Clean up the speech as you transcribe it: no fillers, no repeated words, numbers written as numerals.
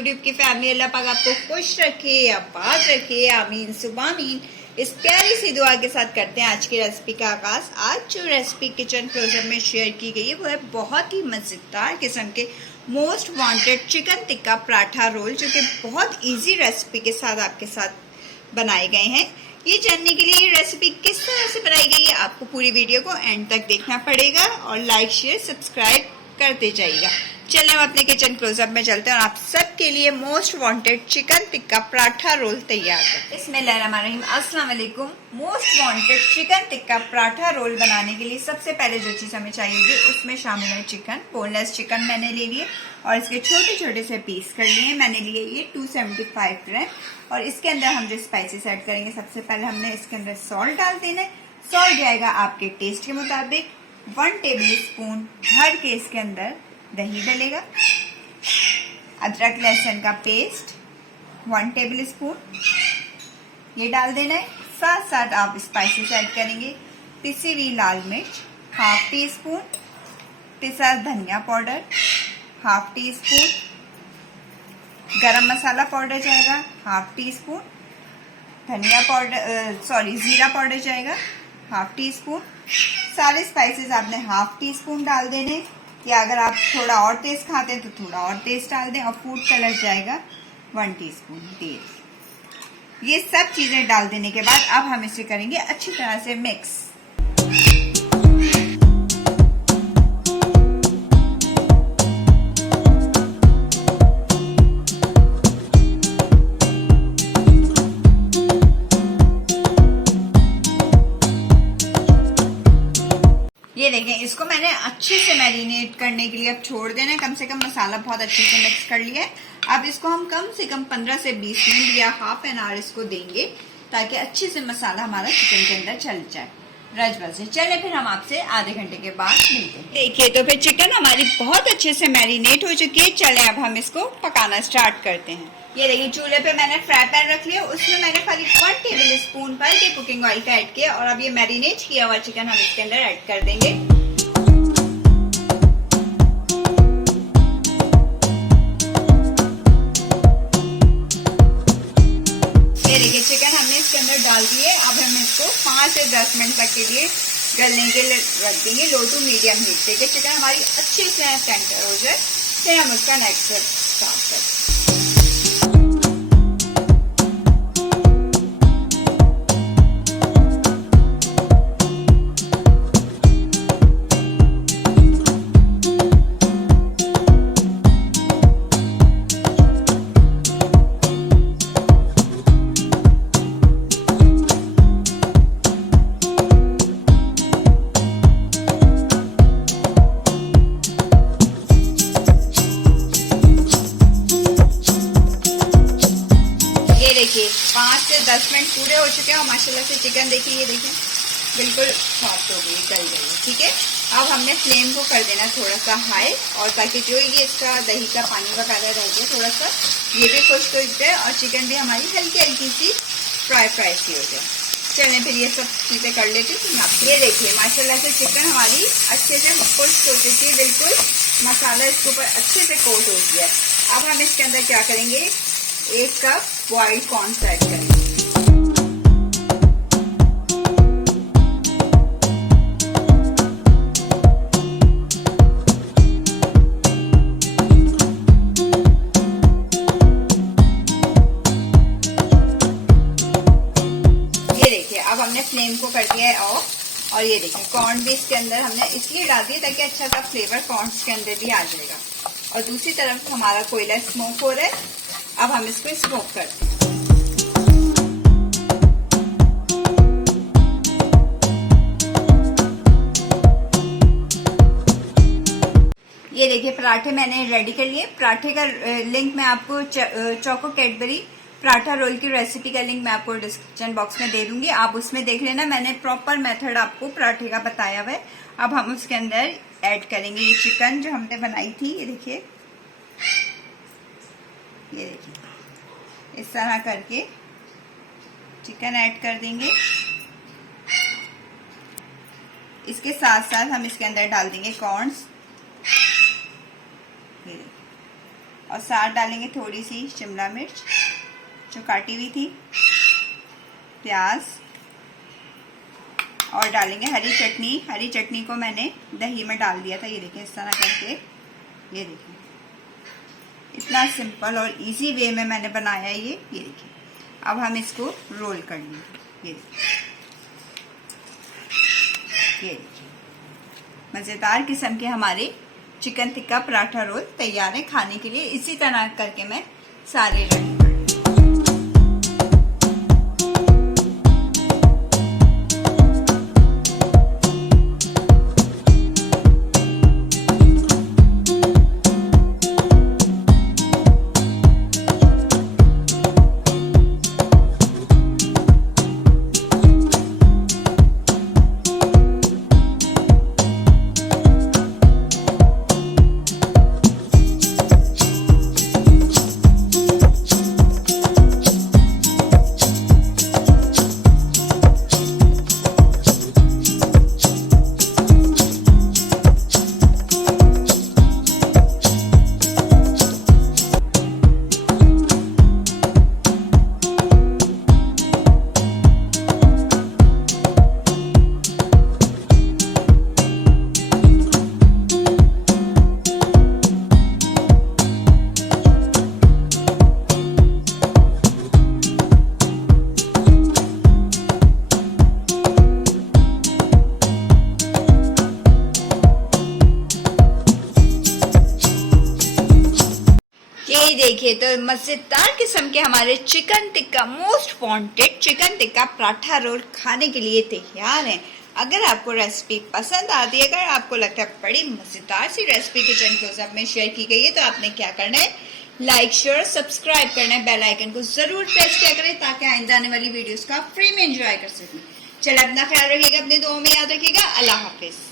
YouTube की family, अल्लाह पाक आपको खुश रखे, आबाद रखे, आमीन सुबामीन। इस प्यारी सी दुआ के साथ करते हैं आज की रेसिपी का आगाज। आज जो रेसिपी किचन क्लोजअप में शेयर की गई है वो है बहुत ही मजेदार किस्म के most wanted chicken tikka paratha roll, जो कि बहुत इजी रेसिपी के साथ आपके साथ बनाए गए हैं। ये जानने के लिए रेसिपी किस तरह से बनाई गई है आपको पूरी वीडियो को एंड तक देखना पड़ेगा और लाइक शेयर सब्सक्राइब करते जाइएगा। चलिए हम अपने किचन क्लोजअप में चलते हैं और आप सबके लिए most wanted chicken tikka paratha roll तैयार करते हैं। बिस्मिल्लाहिर्रहमानिर्रहीम, अस्सलाम वालेकुम। Most wanted chicken tikka paratha roll बनाने के लिए सबसे पहले जो चीज़ हमें चाहिए उसमें शामिल है चिकन। बोनलेस चिकन मैंने ले लिए और इसके छोटे छोटे से पीस कर लिए। मैंने लिए ये 275 ग्राम और इसके अंदर हम जो स्पाइसेस ऐड करेंगे, सबसे पहले हमने इसके अंदर सॉल्ट डाल देना है। सॉल्ट जाएगा आपके टेस्ट के मुताबिक। 1 टेबल स्पून भर के इसके अंदर दही डलेगा। अदरक लहसुन का पेस्ट 1 टेबल स्पून ये डाल देना है। साथ साथ आप स्पाइसेस ऐड करेंगे। पिसी हुई लाल मिर्च 1/2 टी स्पून, पिसा धनिया पाउडर 1/2 टी स्पून, गरम मसाला पाउडर जाएगा 1/2 टी स्पून, धनिया पाउडर जीरा पाउडर जाएगा 1/2 टी स्पून। सारे स्पाइसेस आपने 1/2 टी स्पून डाल देने, या अगर आप थोड़ा और तेज खाते हैं तो थोड़ा और तेज डाल दें। और फूड कलर जाएगा 1 टीस्पून तेज। ये सब चीजें डाल देने के बाद अब हम इसे करेंगे अच्छी तरह से मिक्स। ये देखें, इसको मैंने अच्छे से मैरिनेट करने के लिए अब छोड़ देना है। कम से कम मसाला बहुत अच्छे से मिक्स कर लिया है। अब इसको हम कम से कम 15 से 20 मिनट या हाफ एन आवर इसको देंगे ताकि अच्छे से मसाला हमारा चिकन के अंदर चल जाए। रजबा से चले फिर हम आपसे आधे घंटे के बाद मिलते हैं। देखिए तो फिर चिकन हमारी बहुत अच्छे से मैरिनेट हो चुकी है। चले अब हम इसको पकाना स्टार्ट करते हैं। ये देखिए चूल्हे पे मैंने फ्राई पैन रख लिया, उसमें मैंने खाली 1 टेबल स्पून भर के कुकिंग ऑयल का ऐड किया और अब ये मैरिनेट किया हुआ चिकन हम इसके अंदर ऐड कर देंगे। ये देखिए चिकन हमने इसके अंदर डाल दिए। अब हम इसको 5 से 10 मिनट तक के लिए गलने के लिए रख देंगे लो टू मीडियम हीट पे, कि चिकन हमारी अच्छे से टेंडर हो जाए। फिर हम उसका नेक्स्ट स्टेप स्टार्ट करते हैं। देखिए 5 से 10 मिनट पूरे हो चुके हैं और माशाल्लाह से चिकन देखिए, ये देखिए बिल्कुल सॉफ्ट हो गई, गल गई। ठीक है, अब हमने फ्लेम को कर देना थोड़ा सा हाई, और ताकि जो ये इसका दही का पानी वगैरह रह गया थोड़ा सा ये भी खुश्क हो जाए और चिकन भी हमारी हल्की हल्की सी फ्राई सी हो जाए। चलें फिर ये सब चीज़ें कर लेती हूँ। ये देखिए माशाल्लाह से चिकन हमारी अच्छे से खुश्क हो चुकी है, बिल्कुल मसाला इसके ऊपर अच्छे से कोट हो गया। अब हम इसके अंदर क्या करेंगे, 1 कप बॉइल्ड कॉर्न ऐड करेंगे। ये देखिए अब हमने फ्लेम को कर दिया है ऑफ, और ये देखिए कॉर्न भी इसके अंदर हमने इसलिए डाल दिया ताकि अच्छा सा फ्लेवर कॉर्न के अंदर भी आ जाएगा। और दूसरी तरफ हमारा कोयला स्मोक हो रहा है। अब हम इसको स्मोक करते हैं। ये देखिए पराठे मैंने रेडी कर लिए। पराठे का लिंक मैं आपको चोको कैडबरी पराठा रोल की रेसिपी का लिंक मैं आपको डिस्क्रिप्शन बॉक्स में दे दूंगी, आप उसमें देख लेना। मैंने प्रॉपर मेथड आपको पराठे का बताया हुआ है। अब हम उसके अंदर ऐड करेंगे ये चिकन जो हमने बनाई थी। ये देखिए इस तरह करके चिकन ऐड कर देंगे। इसके साथ साथ हम इसके अंदर डाल देंगे कॉर्न्स। और साथ डालेंगे थोड़ी सी शिमला मिर्च जो काटी हुई थी, प्याज, और डालेंगे हरी चटनी। हरी चटनी को मैंने दही में डाल दिया था, ये देखें इस तरह करके, ये देखें इतना सिंपल और इजी वे में मैंने बनाया ये देखिए। अब हम इसको रोल कर लेंगे, ये देखिए मज़ेदार किस्म के हमारे चिकन टिक्का पराठा रोल तैयार है खाने के लिए। इसी तरह करके मैं सारे रेडी कर लूँगी। ये देखिए तो मजेदार किस्म के हमारे chicken tikka most wanted chicken tikka paratha roll खाने के लिए तैयार हैं। अगर आपको रेसिपी पसंद आती है, अगर आपको लगता है बड़ी मजेदार सी रेसिपी किचन क्लोजअप में शेयर की गई है, तो आपने क्या करना है, लाइक शेयर सब्सक्राइब करना है, बेल आइकन को जरूर प्रेस किया करें ताकि आइंदा आने वाली वीडियोस का फ्री में एंजॉय कर सकें। चलो अपना ख्याल रखिएगा, अपनी दुआओं में याद रखिएगा। अल्लाह हाफिज।